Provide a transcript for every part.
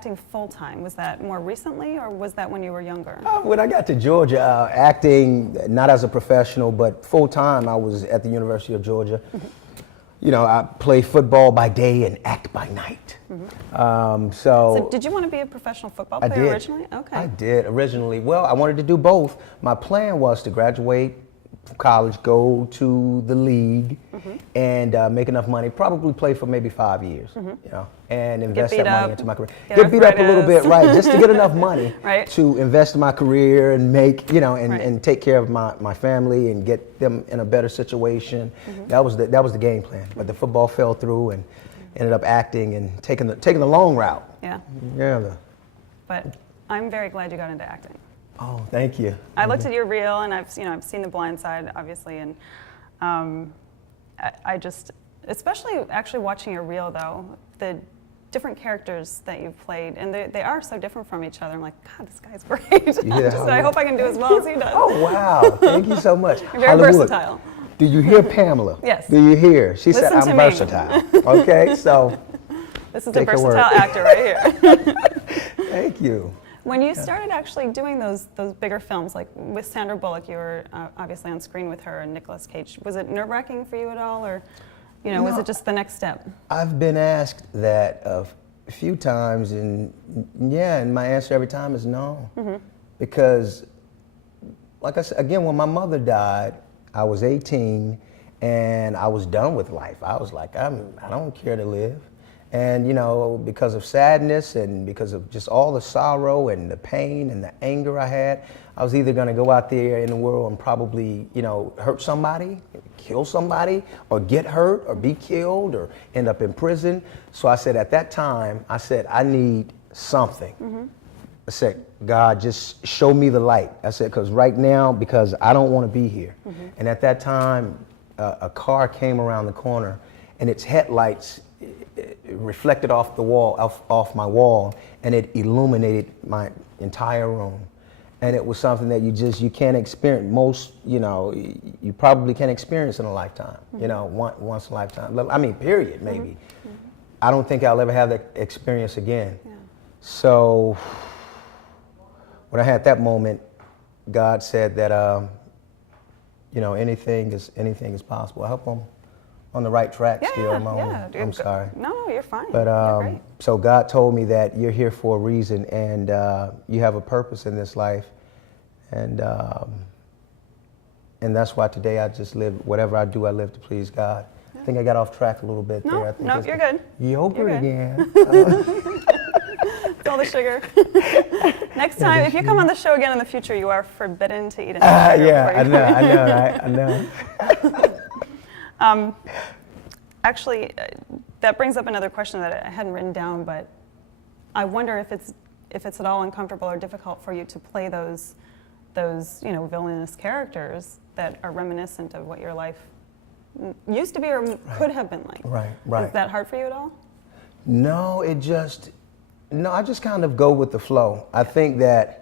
acting full-time? Was that more recently, or was that when you were younger? When I got to Georgia, acting, not as a professional, but full-time, I was at the University of Georgia. You know, I play football by day and act by night. So did you want to be a professional football player originally? Okay. I did originally. Well, I wanted to do both. My plan was to graduate from college, go to the league, and make enough money, probably play for maybe 5 years, you know, and invest that money into my career. Get beat up a little bit, right, just to get enough money to invest in my career and make, you know, and take care of my family and get them in a better situation. That was the game plan. But the football fell through, and ended up acting and taking the long route. Yeah. But I'm very glad you got into acting. Oh, thank you. I looked at your reel, and I've seen The Blind Side, obviously, and I just, especially actually watching your reel though, the different characters that you've played, and they are so different from each other. I'm like, God, this guy's great. I hope I can do as well as he does. Oh wow, thank you so much. You're very versatile. Do you hear Pamela? Yes. Do you hear? She said Listen I'm to me. versatile. Okay, so. This is a versatile actor right here. Thank you. When you started actually doing those bigger films, like with Sandra Bullock, you were obviously on screen with her, and Nicolas Cage. Was it nerve-wracking for you at all, or was it just the next step? I've been asked that a few times, and my answer every time is no, because, like I said, again, when my mother died, I was 18, and I was done with life. I was like, I don't care to live. And, you know, because of sadness and because of just all the sorrow and the pain and the anger I had, I was either going to go out there in the world and probably, you know, hurt somebody, kill somebody, or get hurt, or be killed, or end up in prison. So I said, at that time, I need something. I said, God, just show me the light. I said, because right now, because I don't want to be here. And at that time, a car came around the corner, and its headlights reflected off the wall, off my wall, and it illuminated my entire room. And it was something that you can't experience. You probably can't experience in a lifetime. You know, once in a lifetime. I mean, period, maybe. I don't think I'll ever have that experience again. So when I had that moment, God said that, anything is possible. I hope I'm on the right track still. I'm sorry. No, you're fine. But you're great. So God told me that you're here for a reason, and you have a purpose in this life, and that's why today I just live. Whatever I do, I live to please God. I think I got off track a little bit there. I think no, you're good. You're again. It's all the sugar. Next time, if you come on the show again in the future, you are forbidden to eat any sugar. Yeah, I know. Actually, that brings up another question that I hadn't written down, but I wonder if it's at all uncomfortable or difficult for you to play those villainous characters that are reminiscent of what your life used to be or could have been like. Right. Is that hard for you at all? No, I just kind of go with the flow. I think that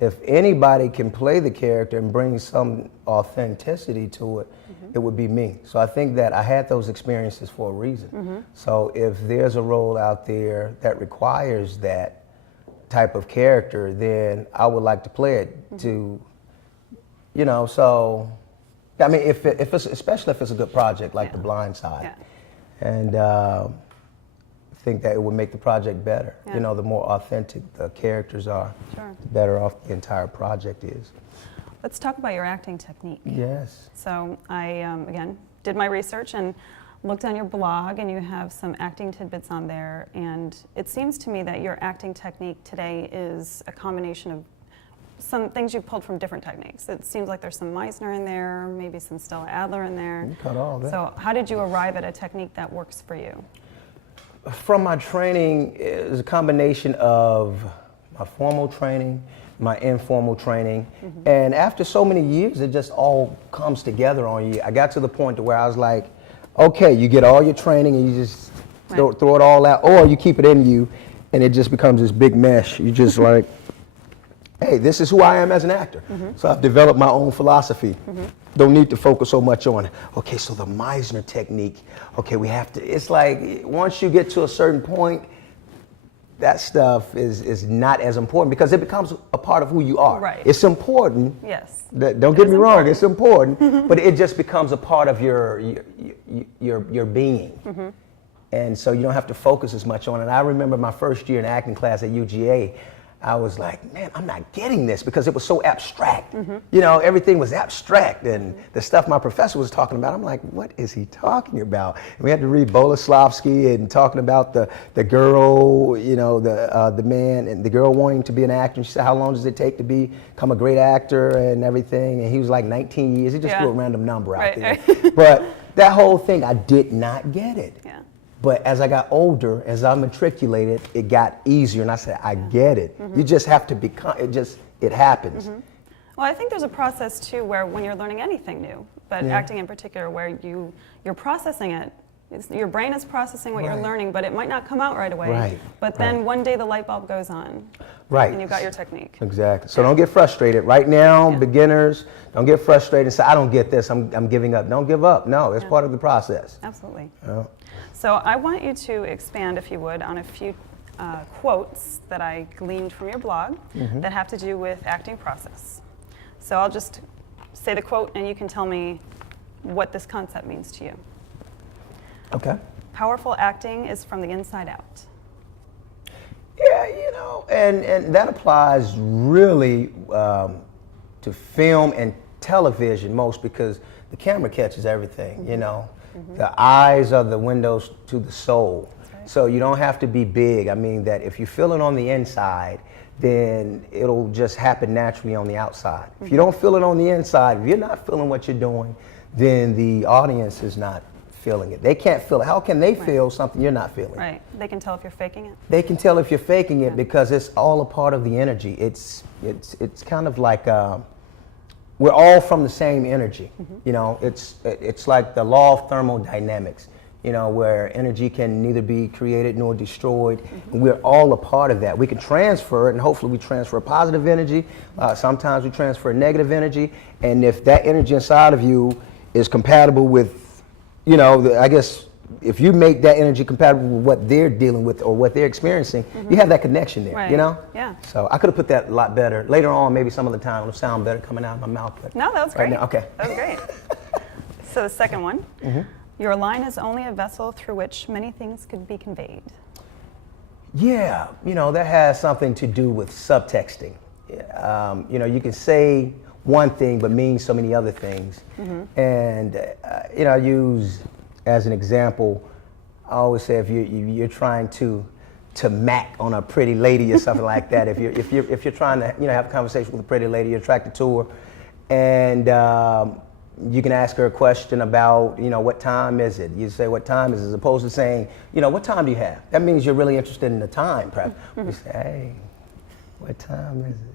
if anybody can play the character and bring some authenticity to it, it would be me. So I think that I had those experiences for a reason. So if there's a role out there that requires that type of character, then I would like to play it to, so, I mean, especially if it's a good project like The Blind Side. And I think that it would make the project better. The more authentic the characters are, the better off the entire project is. Let's talk about your acting technique. Yes. So I, again, did my research and looked on your blog, and you have some acting tidbits on there. And it seems to me that your acting technique today is a combination of some things you've pulled from different techniques. It seems like there's some Meisner in there, maybe some Stella Adler in there. You cut all that. So how did you arrive at a technique that works for you? From my training, is a combination of my formal training, my informal training, and after so many years, it just all comes together on you. I got to the point to where I was like, okay, you get all your training and you just throw it all out, or you keep it in you, and it just becomes this big mesh. You just like, hey, this is who I am as an actor. So I've developed my own philosophy. Don't need to focus so much on, okay, so the Meisner technique, okay, we have to, it's like, once you get to a certain point, that stuff is not as important because it becomes a part of who you are. Right. It's important. Yes. Don't get me wrong, it's important, but it just becomes a part of your being. Mm-hmm. And so you don't have to focus as much on it. I remember my first year in acting class at UGA, I was like, man, I'm not getting this because it was so abstract. Mm-hmm. You know, everything was abstract, and the stuff my professor was talking about, I'm like, what is he talking about? And we had to read Boleslavsky and talking about the girl, you know, the man and the girl wanting to be an actor. And she said, how long does it take to become a great actor and everything? And he was like 19 years. He just threw a random number out there. But that whole thing, I did not get it. Yeah. But as I got older, as I matriculated, it got easier, and I said, I get it. Mm-hmm. You just have to become, it happens. Mm-hmm. Well, I think there's a process too where when you're learning anything new, but acting in particular, where you're processing it, your brain is processing what you're learning, but it might not come out right away. Right. But then one day the light bulb goes on. Right. And you've got your technique. Exactly. So don't get frustrated. Right now, beginners, don't get frustrated and say, I don't get this, I'm giving up. Don't give up. No, it's part of the process. Absolutely. So I want you to expand, if you would, on a few quotes that I gleaned from your blog that have to do with acting process. So I'll just say the quote and you can tell me what this concept means to you. Okay. Powerful acting is from the inside out. Yeah, you know, and that applies really to film and television most because the camera catches everything, you know. The eyes are the windows to the soul. Right. So you don't have to be big. I mean that if you feel it on the inside, then it'll just happen naturally on the outside. If you don't feel it on the inside, if you're not feeling what you're doing, then the audience is not feeling it. They can't feel it. How can they feel something you're not feeling? Right. They can tell if you're faking it. They can tell if you're faking it because it's all a part of the energy. It's kind of like we're all from the same energy. You know, it's like the law of thermodynamics, you know, where energy can neither be created nor destroyed. And we're all a part of that. We can transfer it, and hopefully we transfer positive energy. Sometimes we transfer negative energy. And if that energy inside of you is compatible with, you know, I guess if you make that energy compatible with what they're dealing with or what they're experiencing, you have that connection there, you know? Yeah. So I could have put that a lot better. Later on, maybe some of the time it'll sound better coming out of my mouth. But no, that was great. Right now, okay. That was great. So the second one, your line is only a vessel through which many things could be conveyed. Yeah, you know, that has something to do with subtexting. You know, you can say one thing but mean so many other things. And, you know, I use, as an example, I always say if you're trying to mac on a pretty lady or something like that, if you're trying to, you know, have a conversation with a pretty lady, you're attracted to her, and you can ask her a question about, you know, what time is it? You say what time is it, as opposed to saying, you know, what time do you have? That means you're really interested in the time, perhaps. You say, hey, what time is it?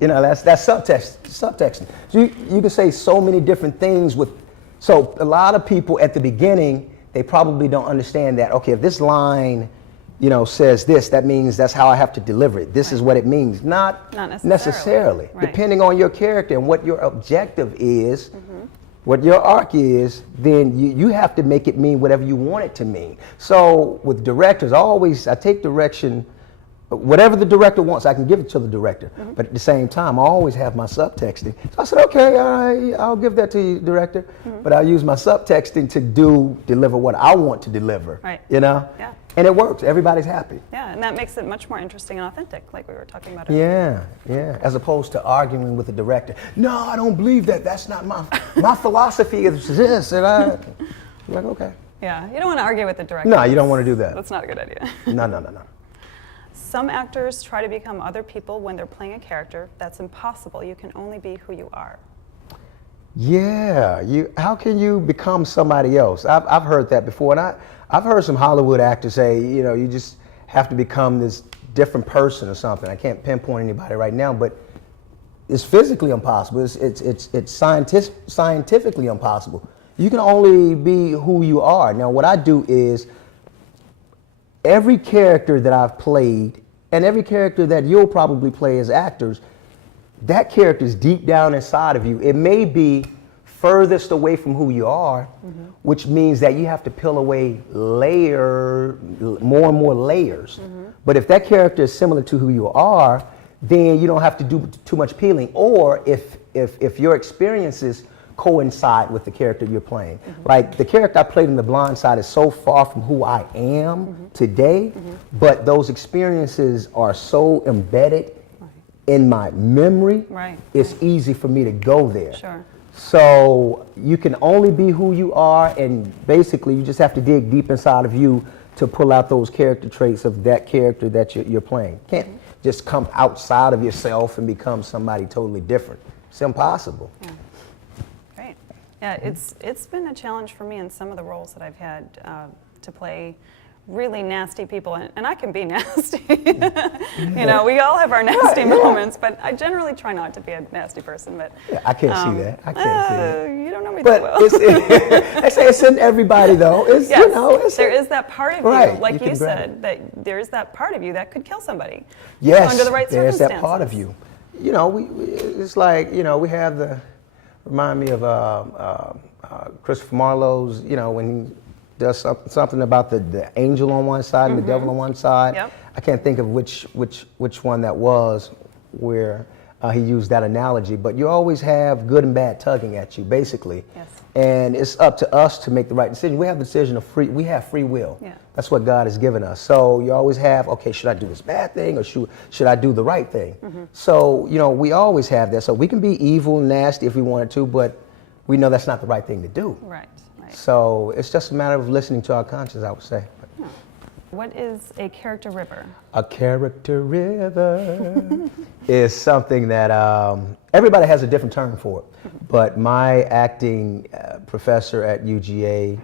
You know, that's subtexting. So you can say so many different things with. So a lot of people at the beginning, they probably don't understand that, okay, if this line, you know, says this, that means that's how I have to deliver it. This is what it means. Not necessarily. Right. Depending on your character and what your objective is, what your arc is, then you have to make it mean whatever you want it to mean. So with directors, I take direction. Whatever the director wants, I can give it to the director. But at the same time, I always have my subtexting. So I said, okay, I'll give that to you, director. But I'll use my subtexting to deliver what I want to deliver. Right. You know? Yeah. And it works. Everybody's happy. Yeah, and that makes it much more interesting and authentic, like we were talking about earlier. Yeah. As opposed to arguing with the director. No, I don't believe that. That's not my philosophy is this. And I'm like, okay. Yeah, you don't want to argue with the director. No, you don't want to do that. That's not a good idea. No. Some actors try to become other people when they're playing a character. That's impossible. You can only be who you are. Yeah, how can you become somebody else? I've heard that before, and I've heard some Hollywood actors say, you know, you just have to become this different person or something. I can't pinpoint anybody right now, but it's physically impossible. It's scientifically impossible. You can only be who you are. Now, what I do is every character that I've played and every character that you'll probably play as actors, that character is deep down inside of you. It may be furthest away from who you are, which means that you have to peel away more and more layers. But if that character is similar to who you are, then you don't have to do too much peeling. Or if your experiences coincide with the character you're playing. Like the character I played in The Blind Side is so far from who I am today, but those experiences are so embedded in my memory, it's easy for me to go there. Sure. So you can only be who you are, and basically you just have to dig deep inside of you to pull out those character traits of that character that you're playing. Can't just come outside of yourself and become somebody totally different. It's impossible. Yeah. Great. Yeah, it's been a challenge for me in some of the roles that I've had to play really nasty people, and I can be nasty. You know, we all have our nasty moments, but I generally try not to be a nasty person. But yeah, I can't see that. I can't see that. You don't know me but that well. I say it's in everybody, though. It's, yes, you know, there is that part of right, you, like you said, it. that there is that part of you that could kill somebody. Yes, under the right there's circumstances. that part of you. You know, it's like, you know, we have remind me of Christopher Marlowe's, you know, when he does something about the angel on one side and the devil on one side. Yep. I can't think of which one that was where he used that analogy, but you always have good and bad tugging at you, basically. Yes. And it's up to us to make the right decision. We have the decision of we have free will. Yeah. That's what God has given us. So you always have, okay, should I do this bad thing or should I do the right thing? So, you know, we always have that. So we can be evil, nasty if we wanted to, but we know that's not the right thing to do. Right, right. So it's just a matter of listening to our conscience, I would say. What is a character river? A character river is something that everybody has a different term for it. But my acting professor at UGA,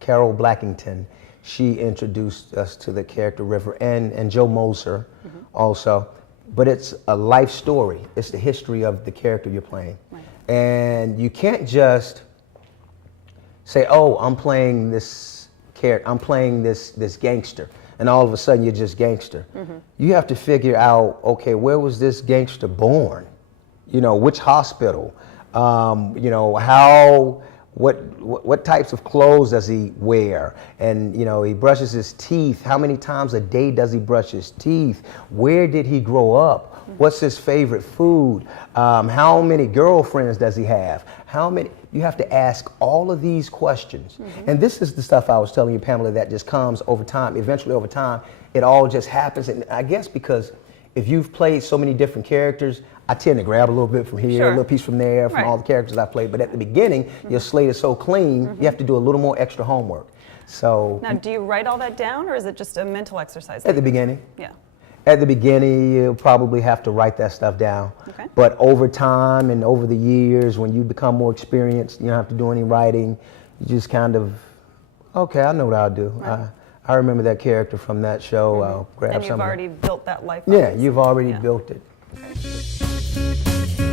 Carol Blackington, she introduced us to the character river, and Joe Moser also. But it's a life story. It's the history of the character you're playing. Right. And you can't just say, oh, I'm playing this character, I'm playing this gangster, and all of a sudden you're just gangster. You have to figure out, okay, where was this gangster born? You know, which hospital? You know, what types of clothes does he wear? And, you know, he brushes his teeth. How many times a day does he brush his teeth? Where did he grow up? What's his favorite food? How many girlfriends does he have? You have to ask all of these questions. And this is the stuff I was telling you, Pamela, that just comes over time. Eventually, over time, it all just happens. And I guess because if you've played so many different characters, I tend to grab a little bit from here, a little piece from there, from all the characters I played. But at the beginning, your slate is so clean, you have to do a little more extra homework. So now, do you write all that down, or is it just a mental exercise? At the beginning. Yeah. At the beginning, you'll probably have to write that stuff down. Okay. But over time and over the years, when you become more experienced, you don't have to do any writing. You just kind of, okay, I know what I'll do. Right. I remember that character from that show. I'll grab And you've some. already built that life. Yeah, you've already built it. Okay.